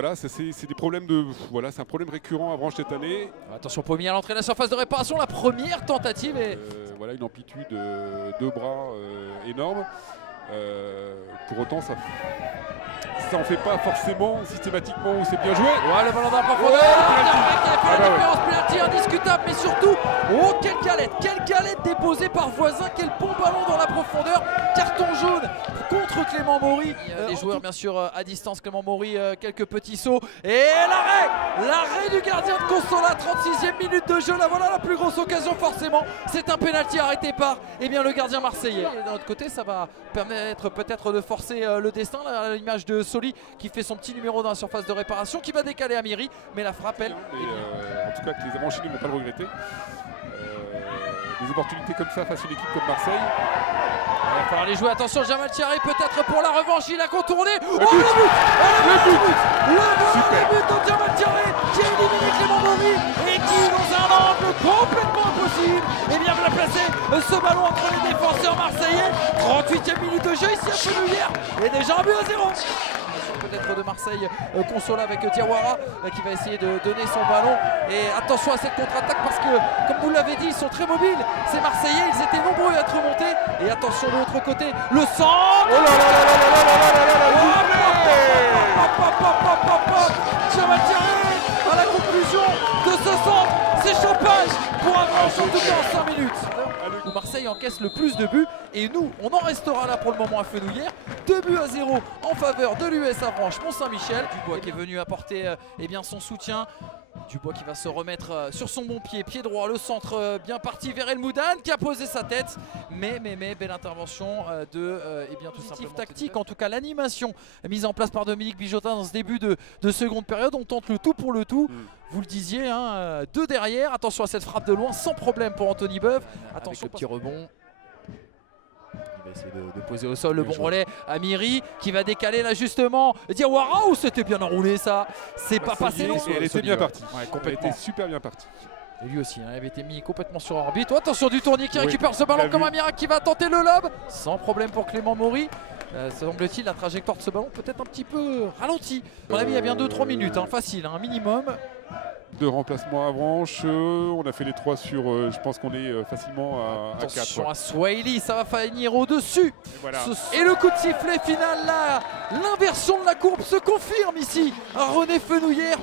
voilà, c'est des problèmes de. Voilà, c'est un problème récurrent à Avranches cette année. Attention, Pommier à l'entrée de la surface de réparation, la première tentative est. Voilà, une amplitude de bras énorme. Pour autant, ça en fait pas forcément systématiquement où c'est bien joué. Ouais, le ballon dans la profondeur. Penalty indiscutable, mais surtout, oh quelle galette déposée par Voisin, quel bon ballon dans la profondeur. Carton jaune contre Clément Maury. Les joueurs bien sûr à distance, Clément Maury, quelques petits sauts et l'arrêt du gardien de Consola, 36e minute de jeu. Là voilà la plus grosse occasion forcément. C'est un penalty arrêté par le gardien marseillais. Et d'un autre côté, ça va permettre peut-être de forcer le destin. À l'image de Soli qui fait son petit numéro dans la surface de réparation, qui va décaler Amiri, mais la frappe elle. En tout cas, que les Avranchis ne vont pas le regretter. Des opportunités comme ça face à une équipe comme Marseille. Il va falloir les jouer. Attention, Jamal Thierry peut-être pour la revanche. Il a contourné. Le but de Jamal Thierry qui a éliminé Clément Maury et qui, dans un angle complètement impossible, va placer ce ballon entre les défenseurs marseillais. 38e minute de jeu ici à Fenouillère et déjà un but à 0. Peut-être de Marseille, Consola avec Diawara qui va essayer de donner son ballon. Et attention à cette contre-attaque parce que, comme vous l'avez dit, ils sont très mobiles. Ces Marseillais, ils étaient nombreux à être remontés. Et attention de l'autre côté, le centre. Oh là là là là là là Jamal Thierry à la conclusion de ce centre. C'est champagne pour Avranches en tout cas en 5 minutes. Où Marseille encaisse le plus de buts et nous on en restera là pour le moment à Fenouillère. 2 buts à 0 en faveur de l'US Avranches Mont-Saint-Michel. Dubois qui est venu apporter son soutien. Dubois qui va se remettre sur son bon pied droit, le centre bien parti vers El Moudane qui a posé sa tête, mais belle intervention de tout simplement tactique, en tout cas l'animation mise en place par Dominique Bijotin dans ce début de seconde période. On tente le tout pour le tout, vous le disiez, hein, deux derrière, attention à cette frappe de loin sans problème pour Anthony Beuve, attention au petit rebond. Il va essayer de poser au sol le bon relais. Amiri qui va décaler là justement. Diawara, ou c'était bien enroulé ça. C'est pas passé long. Elle était bien partie. Ouais, complètement. Elle était super bien partie. Et lui aussi, il avait été mis complètement sur orbite. Oh, attention du tournier qui récupère ce ballon comme un miracle, qui va tenter le lob. Sans problème pour Clément Maury. Semble-t-il la trajectoire de ce ballon peut-être un petit peu ralentie. À mon avis il y a bien 2-3 minutes, facile, un minimum. De remplacement à Avranches, on a fait les 3 sur, je pense qu'on est facilement à 4. Attention à Swahili, ça va finir au-dessus. Et, voilà. Et le coup de sifflet final là, l'inversion de la courbe se confirme ici à René Fenouillère.